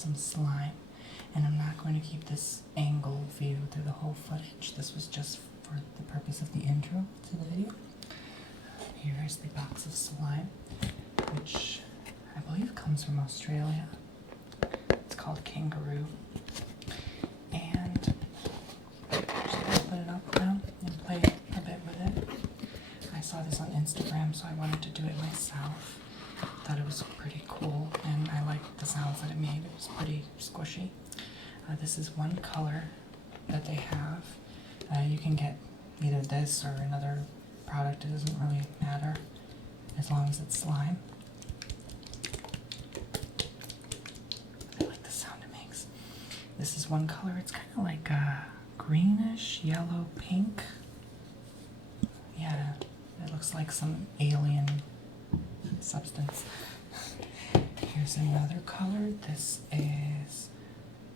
some slime. And I'm not going to keep this angle view through the whole footage. This was just for the purpose of the intro to the video. Here is the box of slime, which I believe comes from Australia. It's called Kangaroo. And I'm just going to put it up now and play a bit with it. I saw this on Instagram, so I wanted to do it myself. Thought it was pretty cool, and I liked the sounds that it made. It was pretty squishy. This is one color that they have. You can get either this or another product. It doesn't really matter as long as it's slime. I like the sound it makes. This is one color. It's kind of like a greenish, yellow, pink. Yeah, it looks like some alien substance. Here's another color. This is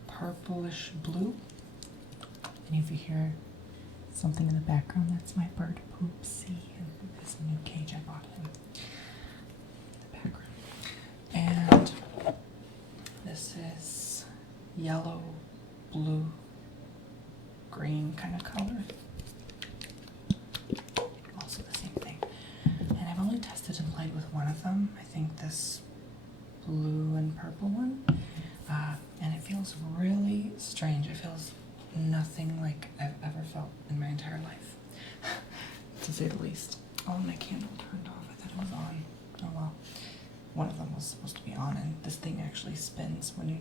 purplish blue. And if you hear something in the background, that's my bird Poopsie in this new cage I bought him. In the background. And this is yellow, blue, green kind of color. Also the same thing. And I've only tested and played with one of them. I think this blue and purple one. And it feels really strange. It feels nothing like I've ever felt in my entire life, to say the least. Oh, and my candle turned off. I thought it was on. Oh well. One of them was supposed to be on, and this thing actually spins when you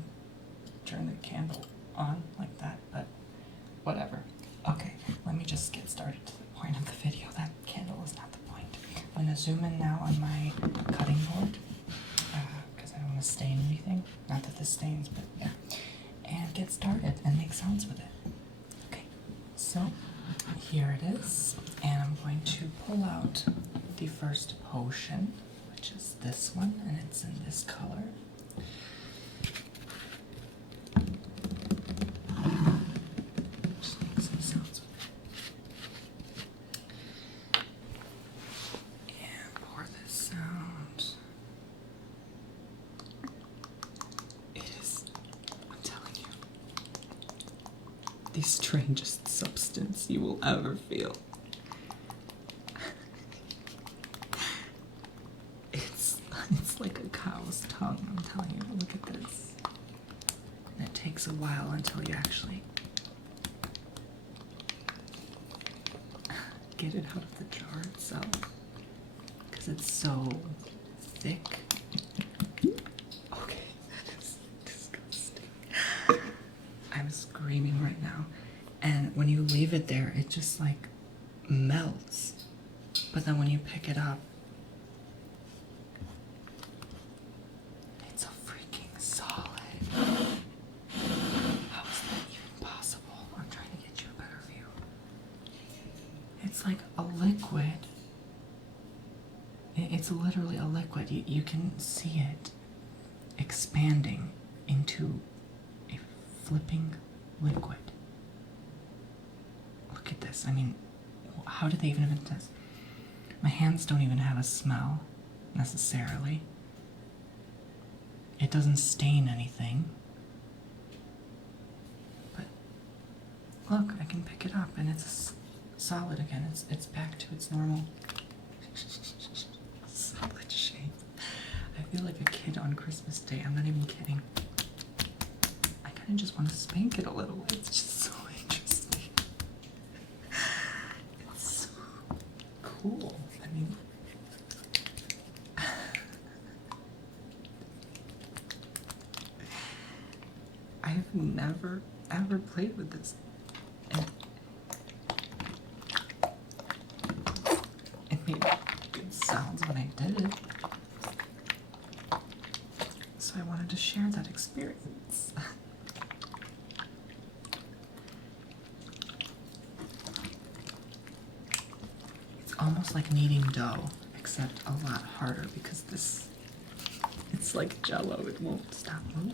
turn the candle on like that, but whatever. Okay, let me just get started to the point of the video. That candle is not the point. I'm going to zoom in now on my cutting board, because I don't want to stain anything. Not that this stains, but yeah. And get started and make sounds with it. Okay, so here it is. And I'm going to pull out the first potion, which is this one, and it's in this color. Just make some sounds with it. And pour this out. It is, I'm telling you, the strangest substance you will ever feel. It's like a cow's tongue, I'm telling you. Look at this. And it takes a while until you actually get it out of the jar itself, because it's so thick. Okay, that is disgusting. I'm screaming right now. And when you leave it there, it just like melts. But then when you pick it up, it's a freaking solid. How is that even possible? I'm trying to get you a better view. It's like a liquid. It's literally a liquid. You can see it expanding into a flipping liquid. Look at this. I mean, how did they even invent this? My hands don't even have a smell, necessarily. It doesn't stain anything. But look, I can pick it up and it's solid again. It's back to its normal solid shape. I feel like a kid on Christmas Day. I'm not even kidding. I kind of just want to spank it a little. It's just so interesting. It's so cool. I mean, I've never ever played with this, and it made good sounds when I did it, so I wanted to share that experience. It's almost like kneading dough, except a lot harder, because this, it's like Jell-O, it won't stop moving.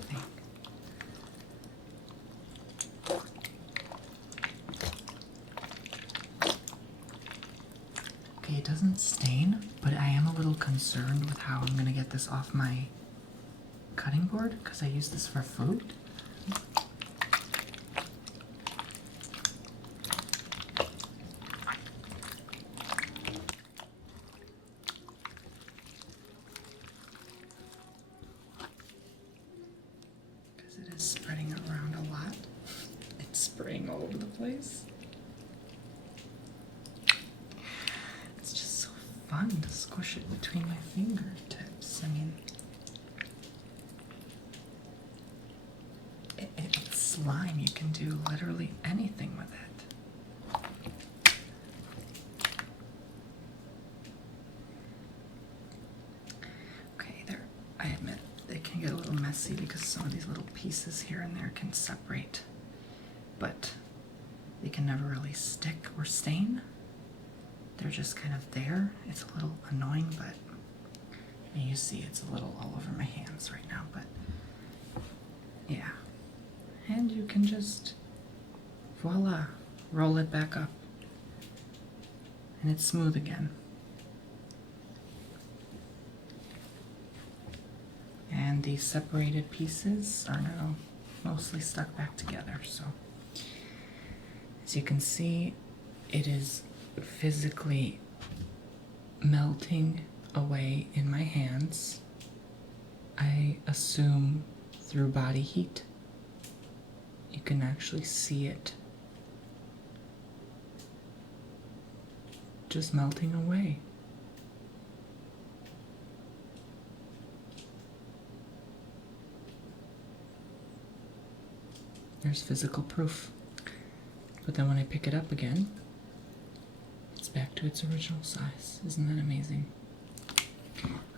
Okay, it doesn't stain, but I am a little concerned with how I'm gonna get this off my cutting board because I use this for food. Because it is spreading around a lot. It's spraying all over the place. It's just so fun to squish it between my fingertips. I mean, it's slime. You can do literally anything with it. Okay, there. I admit they can get a little messy because some of these little pieces here and there can separate, but they can never really stick or stain. They're just kind of there. It's a little annoying, but you see it's a little all over my hands right now, but yeah. And you can just, voila, roll it back up. And it's smooth again. And the separated pieces are now mostly stuck back together. So as you can see, it is physically melting away in my hands. I assume through body heat. You can actually see it just melting away. There's physical proof. But then when I pick it up again, it's back to its original size. Isn't that amazing?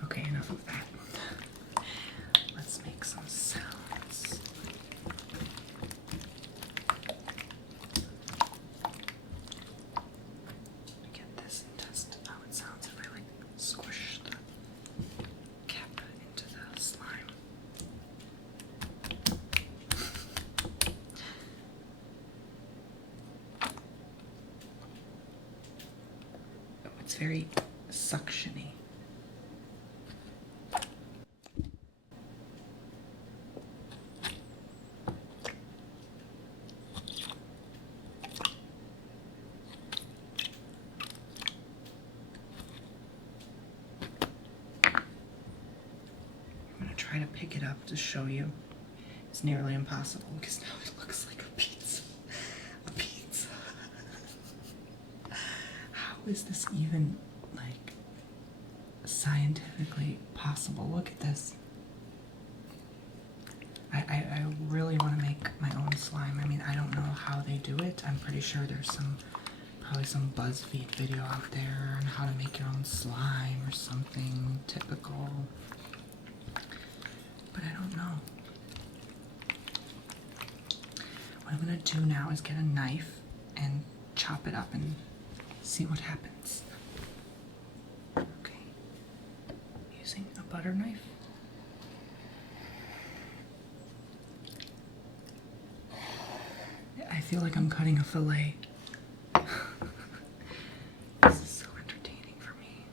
Okay, enough of that. Let's make some sounds. Get this and test how it sounds if I like squish the cap into the slime. Oh, it's very suctiony. Try to pick it up to show you. It's nearly impossible because now it looks like a pizza. A pizza. How is this even like scientifically possible? Look at this. I really want to make my own slime. I mean, I don't know how they do it. I'm pretty sure there's probably some BuzzFeed video out there on how to make your own slime or something typical. But I don't know. What I'm gonna do now is get a knife and chop it up and see what happens. Okay. Using a butter knife. I feel like I'm cutting a fillet. This is so entertaining for me.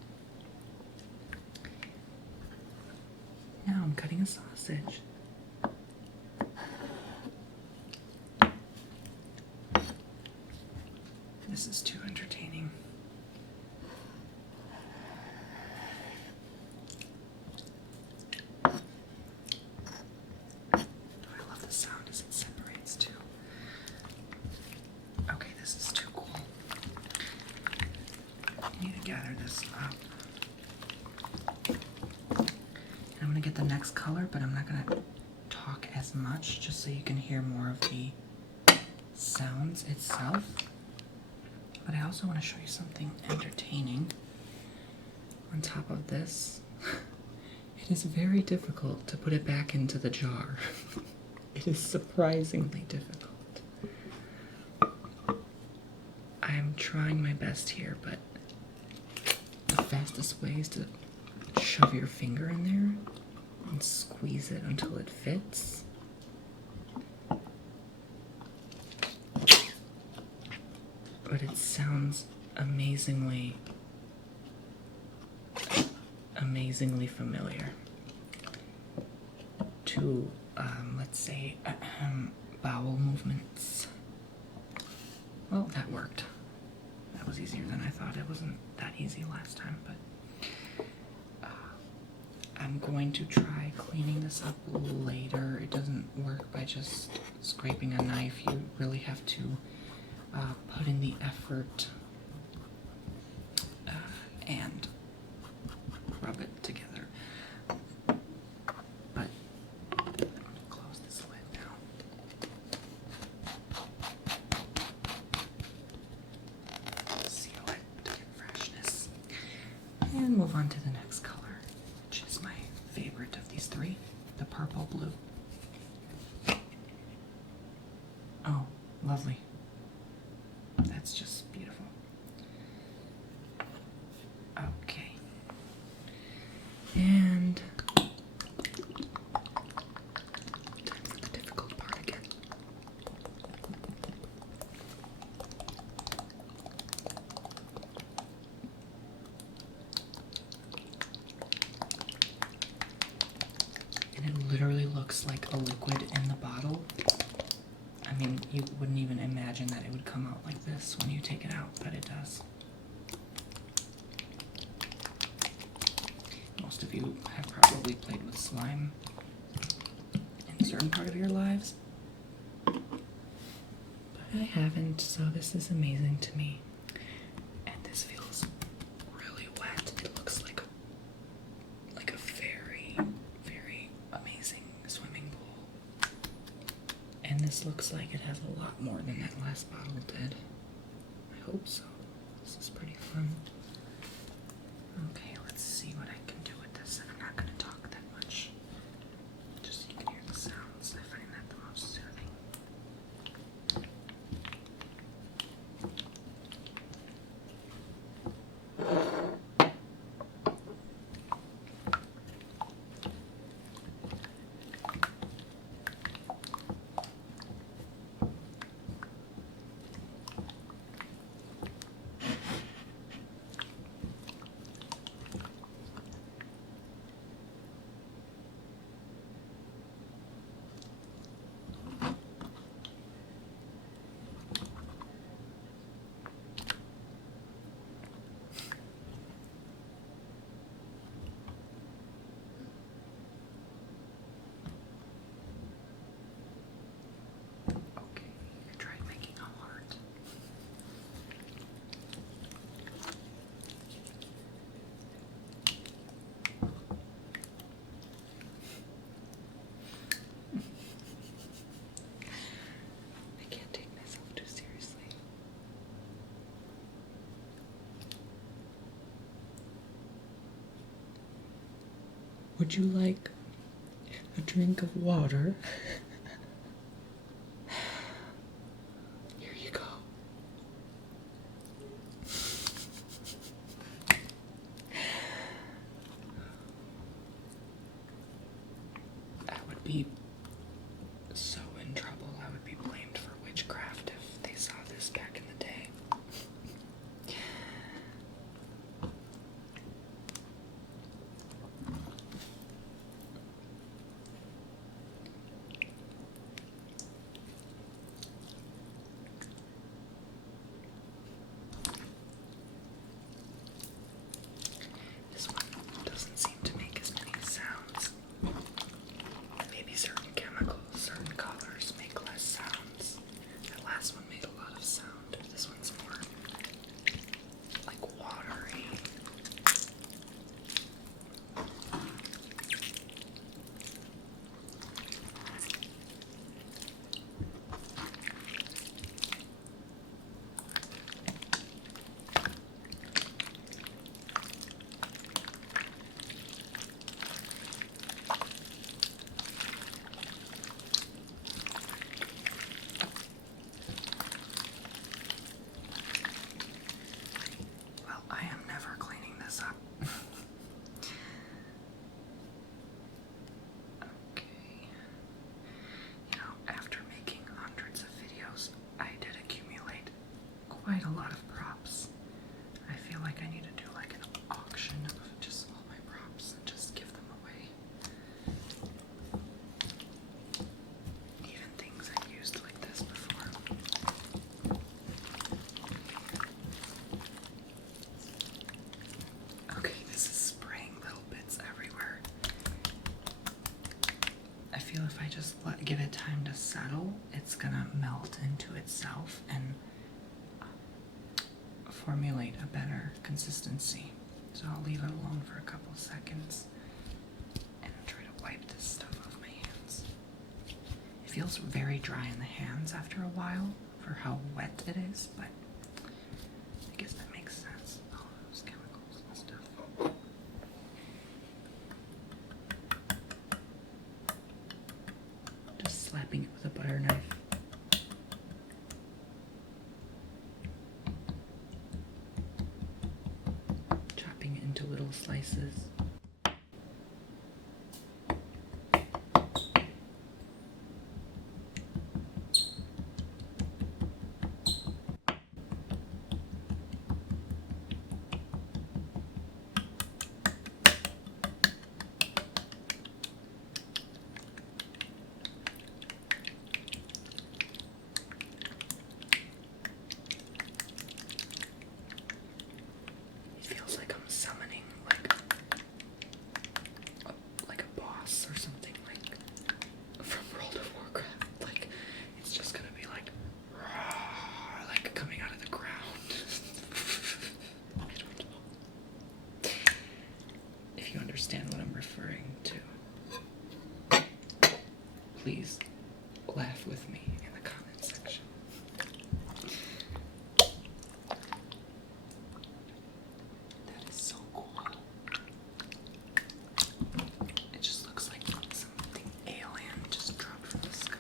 Now I'm cutting a sausage. This is too entertaining. I love the sound as it separates too. Okay, this is too cool. I need to gather this up. I'm gonna get the next color, but I'm not gonna talk as much, just so you can hear more of the sounds itself. But I also want to show you something entertaining on top of this. It is very difficult to put it back into the jar. It is surprisingly difficult. I'm trying my best here, but the fastest way is to shove your finger in there and squeeze it until it fits. But it sounds amazingly familiar. to, let's say, bowel movements. Well, that worked. That was easier than I thought. It wasn't that easy last time, but I'm going to try cleaning this up later. It doesn't work by just scraping a knife. You really have to put in the effort and rub it together. But I'm going to close this lid now. Seal it to get freshness. And move on to the next color, which is my favorite of these three, the purple blue. Oh, lovely. That's just beautiful. Okay. And time for the difficult part again. And it literally looks like a liquid in the bottle. I mean, you wouldn't even imagine that it would come out like this when you take it out, but it does. Most of you have probably played with slime in a certain part of your lives, but I haven't, so this is amazing to me. And this feels really wet. It looks like a very, very amazing swimming pool. And this looks like it has a lot more than that last bottle did. I hope so. This is pretty fun. Okay, let's see what I can do with this. And I'm not going to talk that much, just so you can hear the sounds. I find that the most soothing. Would you like a drink of water? Here you go. I would be so in trouble. I would be blamed for witchcraft if they saw this back in the day. This one doesn't seem to make as many sounds. Maybe certain chemicals, certain colors make less sounds. That last one made a lot of sound. This one's more like watery. Well, I am never cleaning this up. Okay. You know, after making hundreds of videos, I did accumulate quite a lot of props. I feel like I need to do like an auction of just all my props and just give them away. settle, it's gonna melt into itself and formulate a better consistency. So I'll leave it alone for a couple seconds and try to wipe this stuff off my hands. It feels very dry in the hands after a while for how wet it is, but I guess that makes sense. All those chemicals and stuff. Just slapping it with a butter knife. Chopping it into little slices. Understand what I'm referring to, please laugh with me in the comment section. That is so cool. It just looks like something alien just dropped from the sky.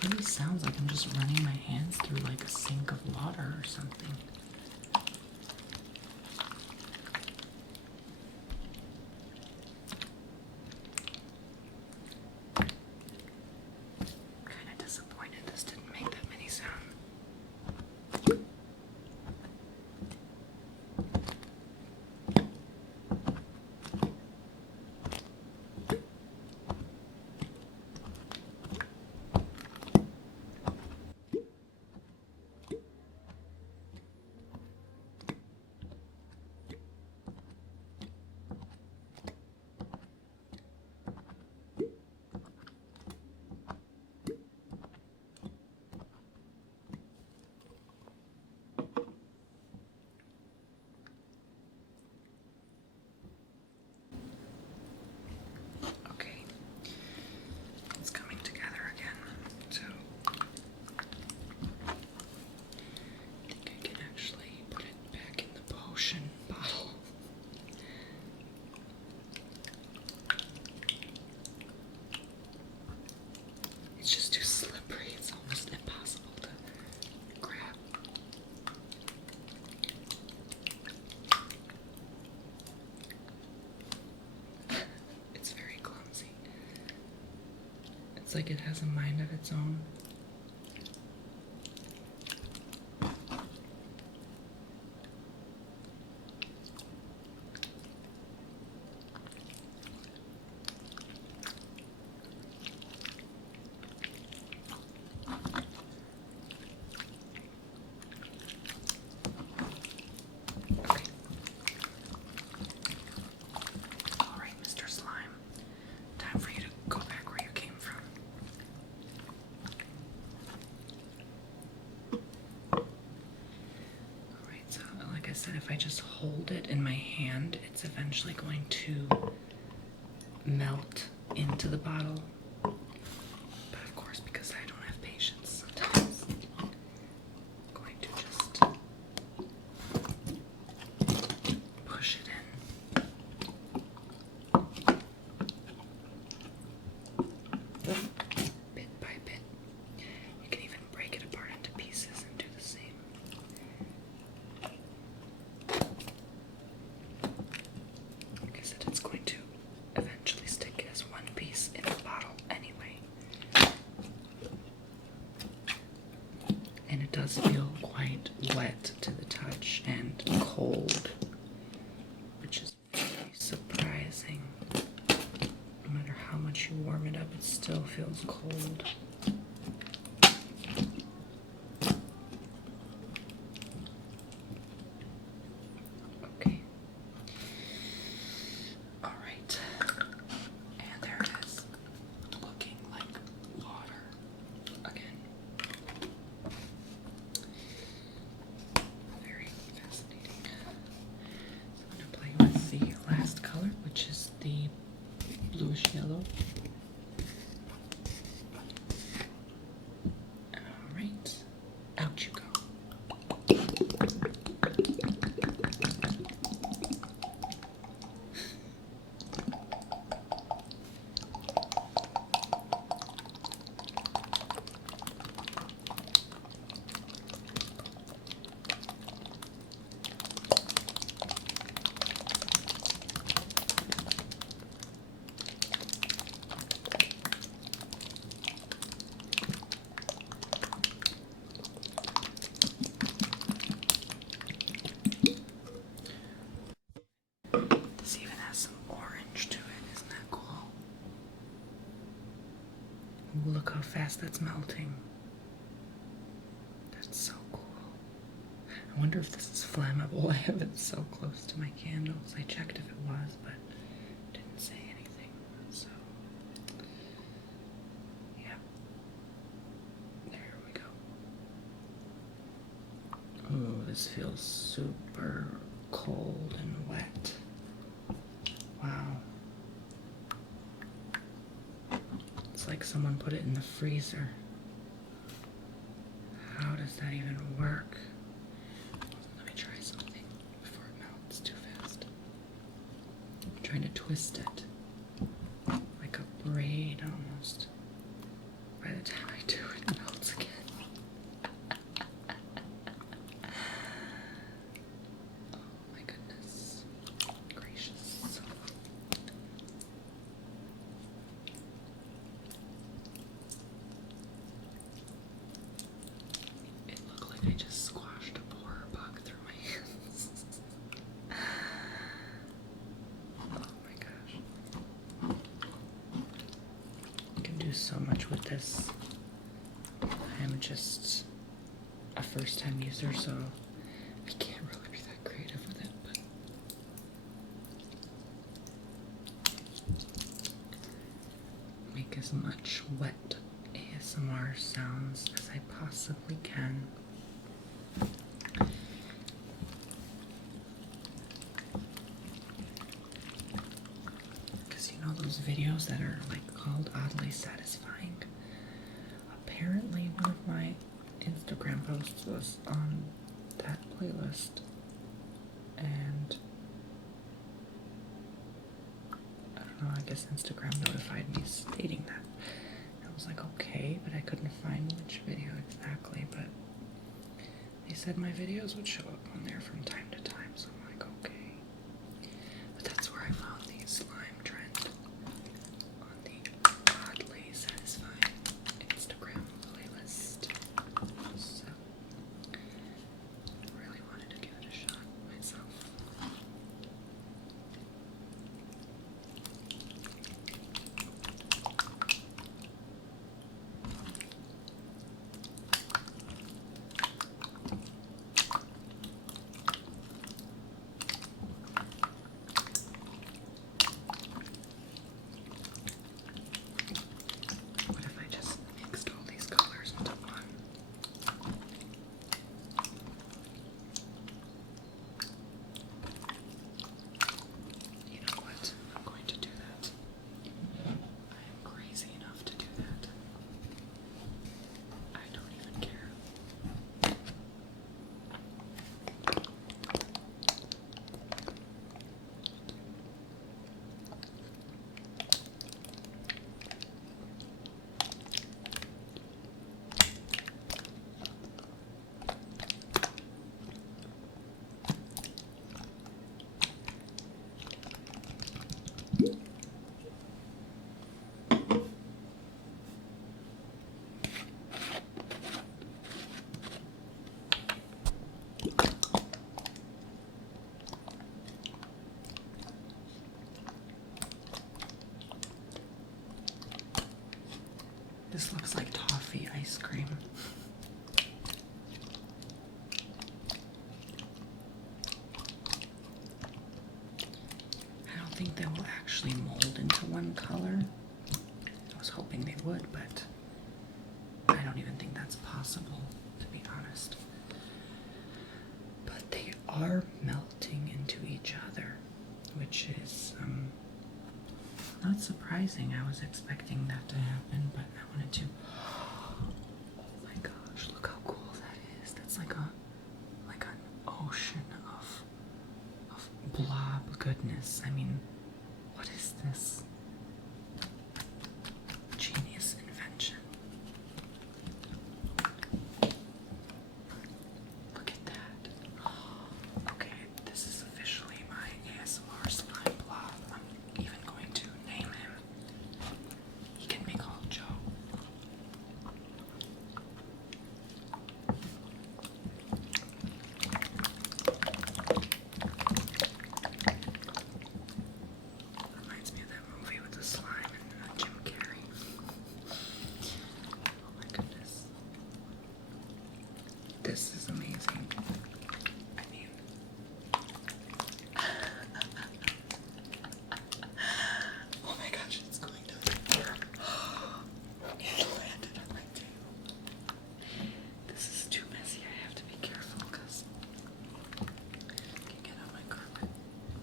It really sounds like I'm just running my hands through like a sink of water or something. Kind of disappointed this didn't make that many sounds. It's just too slippery, it's almost impossible to grab. It's very clumsy. It's like it has a mind of its own. If I just hold it in my hand, it's eventually going to melt into the bottle. But of course, because I don't have patience sometimes, I'm going to just push it in. Bit by bit. You can even break it apart into pieces and do the same. It's going to eventually stick as one piece in the bottle anyway. And it does feel quite wet to the touch and cold, which is very surprising. No matter how much you warm it up, it still feels cold. bluish yellow. Alright, out you go. This even has some orange to it, isn't that cool? Ooh, look how fast that's melting. That's so cool. I wonder if this is flammable. I have it so close to my candles. I checked if it was, but didn't say anything. So, yeah. There we go. Ooh, this feels super cold and wet. Wow. It's like someone put it in the freezer. How does that even work? Let me try something before it melts too fast. I'm trying to twist it like a braid almost. By the time I do it, it melts again. Oh my goodness gracious. It looked like I just squashed a borer bug through my hands. Oh my gosh. You can do so much with this. I'm just a first-time user, so I can't really be that creative with it, but make as much wet ASMR sounds as I possibly can. Because you know those videos that are like called oddly satisfying? Apparently one of my Instagram posts was on that playlist, and I don't know, I guess Instagram notified me stating that. I was like, okay, but I couldn't find which video exactly, but they said my videos would show up on there from time to time, so I'm like, okay. But that's where I found the slime trend, on the oddly satisfying Instagram playlist. So, really wanted to give it a shot myself. What if I just mixed all these colors into one? You know what? I'm going to do that. I am crazy enough to do that. I don't even care. This looks like toffee ice cream. I don't think they will actually mold into one color. I was hoping they would, but I don't even think that's possible, to be honest. But they are melting into each other, which is not surprising. I was expecting that to happen, but I wanted to. Oh my gosh, look how cool that is. That's like an ocean of blob goodness. I mean, what is this? Genius invention. Look at that. Okay, this is officially my ASMR slime blob. I'm even going to name him. He can be called Joe. Reminds me of that movie with the slime and Jim Carrey. Oh my goodness. This is amazing. I mean, oh my gosh, it's going to it landed on my table. This is too messy. I have to be careful because I can get on my carpet,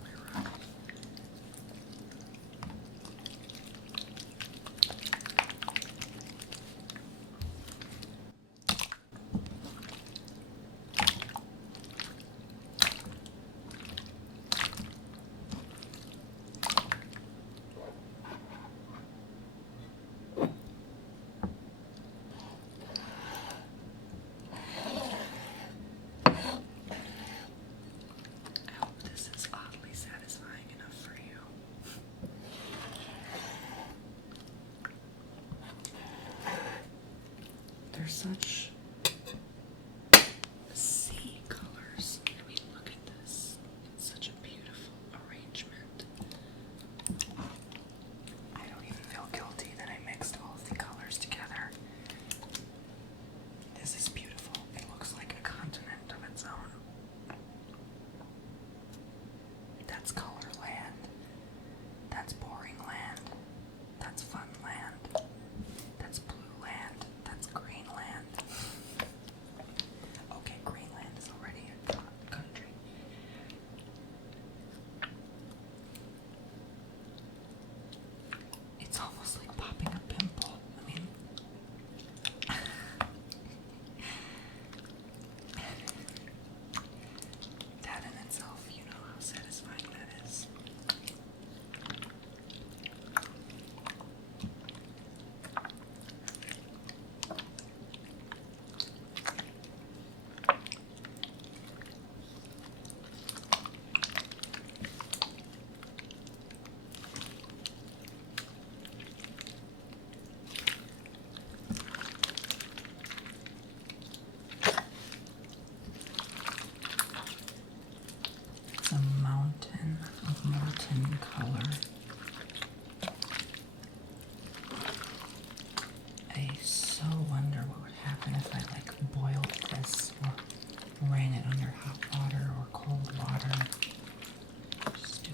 my rug. I hope this is oddly satisfying enough for you. They're such sea colors. I mean, look at this. It's such a beautiful arrangement. I don't even feel guilty that I mixed all of the colors together. This is beautiful. It looks like a continent of its own. That's color land. That's boring land. That's fun land. That's blue land. That's green land. Okay, Greenland is already a country. It's almost like popping a pimple. I mean, that in itself, you know how satisfying that is. It's a mountain of molten color. I so wonder what would happen if I boiled this or ran it under hot water or cold water. Just do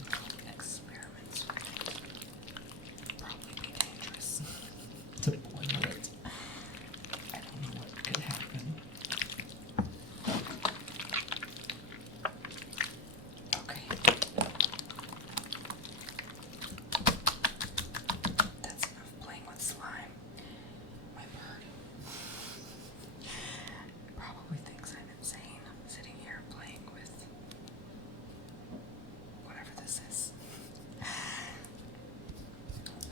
experiments with it. Probably be dangerous to boil it. I don't know what could happen. Okay. That's enough playing with slime. My bird probably thinks I'm insane sitting here playing with whatever this is.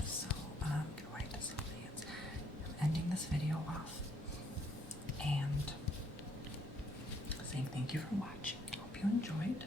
So, I'm gonna wipe this off my hands. I'm ending this video off and saying thank you for watching. Hope you enjoyed.